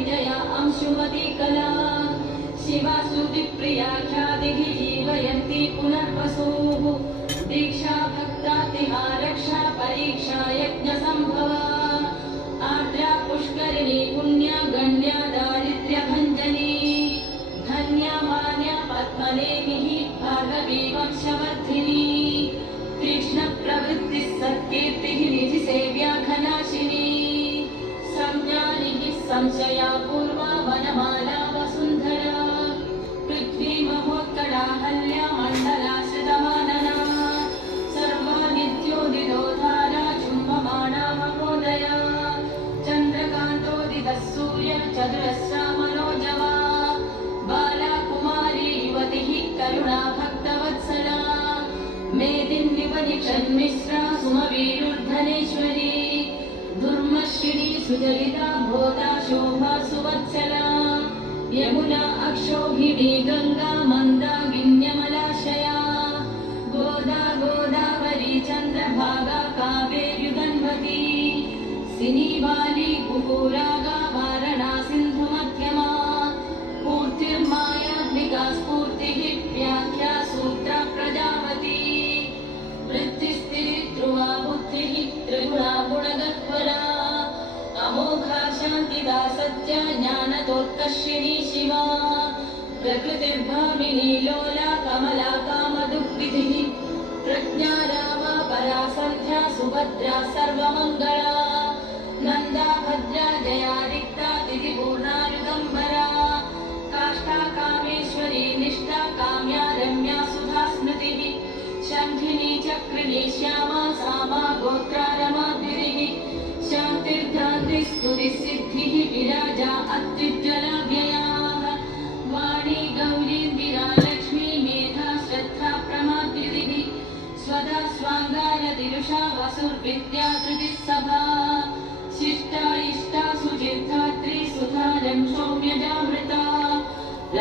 विजया अंशुमती कला शिवा श्रुतिप्रियाख्यादिः जीवयन्ती पुनर्वसुः दीक्षा भक्तातिहारक्षा परीक्षा यज्ञसम्भवा आर्द्रा पुष्करिणी पुण्या गण्या दारिद्र्यभञ्जनी धन्या मान्या पद्मनेमिः भार्गवी वंशवर्धिनी कृष्णप्रवृत्तिः सत्कीर्तिः निधिसेव्या घनाशिनी संज्ञानिः संशया पूर्वा वनमाला वसुन्धरा पृथ्वी महोत्कटाहल्या मण्डलाश्रितमानना सर्वा नित्योदितोधारा चुम्बमाना महोदया चन्द्रकान्तोदितः सूर्य चतुरस्रा मनोजवा बाला कुमारी युवतिः करुणा भक्तवत्सला मेदिन्निपनिषन्मिश्रा सुमवीरुर्धनेश्वरी दुर्मश्रिणी सुचरिता भोदा शोभा सुवत्सला यमुना अक्षोहिणी गंगा मन्दाकिन्यमलाशया गोदा गोदावरी चन्द्रभागा कावेर्युगन्वती सिनीवाली कुकुरागा वारणा सिन्धुमध्यमा पूर्तिर्मायात्मिका स्फूर्तिः व्याख्या सूत्रा प्रजापती वृत्तिस्थिरिध्रुवा बुद्धिः त्रिगुणा गुणगह्वरा अमोघा शान्तिदा सत्या ज्ञानतोत्कर्षिणी शिवा प्रकृतिर्भामिनी लोला कमला कामदुःखितिः प्रज्ञा रामा परा सन्ध्या सुभद्रा सर्वमङ्गला नन्दा भद्रा जया रिक्ता तिथिपूर्णायुगम्बरा काष्ठा कामेश्वरी निष्ठा काम्या रम्या सुधा स्मृतिः शङ्खिनी चक्रिणी श्यामा सामा गोत्रा रमाद्रिः शान्तिर्ध्रान्तिः स्तुतिसिद्धिः विराजा अत्युज्ज्वला व्ययाः वाणी गौरीन्दिरा लक्ष्मी मेधा श्रद्धा प्रमाद्रिः स्वदा स्वाङ्गारतिरुषा वसुर्विद्या धृतिः सभा शिष्टा इष्टा सुचिर्धात्री सुधारं सौम्यजामृता